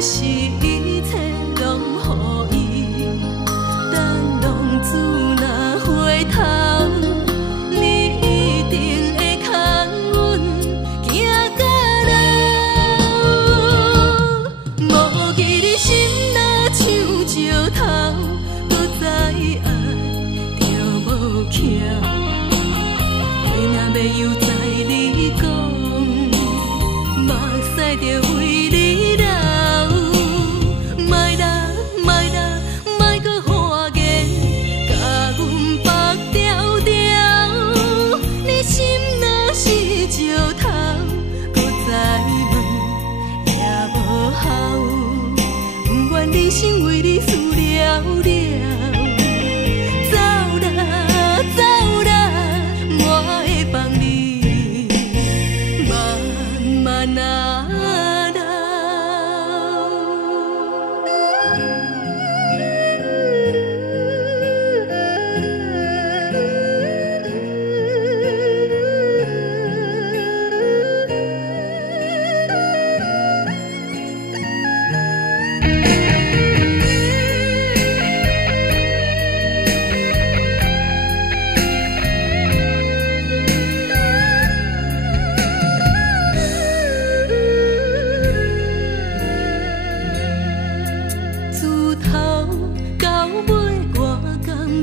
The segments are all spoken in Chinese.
是一切拢予伊，等浪子若回头，你一定会牵阮行到老。无记你心若像石头，搁再爱就无巧。话若要由在你讲，目屎就为你流。人生为你输了了，走啦走啦，我会放你慢慢啊流。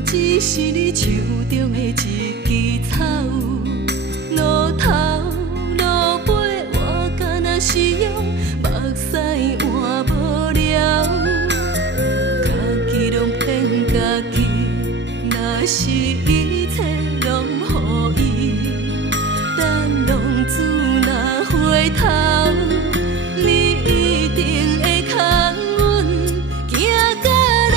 只是你手中的一枝草，路头路尾我敢若是用目屎换无了，家己拢骗家己，若是一切拢予伊，等浪子若回头，你一定会牵阮行到老。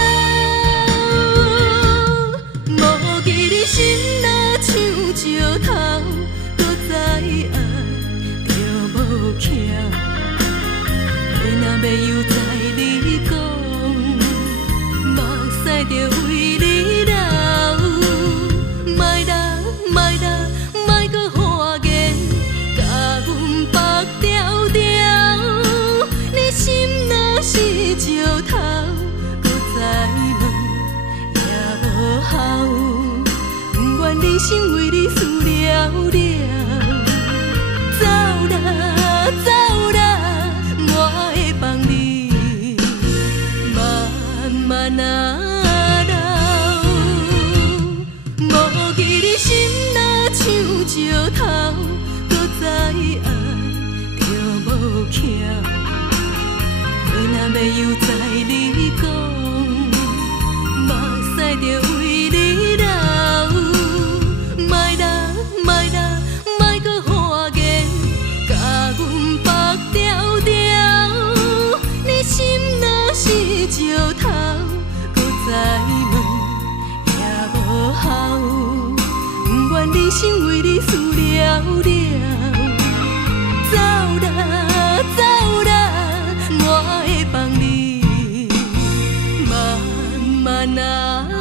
你心若像石头，搁再爱就无巧。话若要由在你讲，目屎就为你流。莫啦莫啦，莫搁互我言，甲阮绑条条。你心若是石头，搁再问也无效。人生为你输了了，走啦走啦，我会放你慢慢啊流。无记你心若像石头，搁再爱就无巧。话若要由在你讲，目屎就为你流。石头，搁再问也无效，不愿人生为你输了了。走啦走啦，我会放你慢慢啊。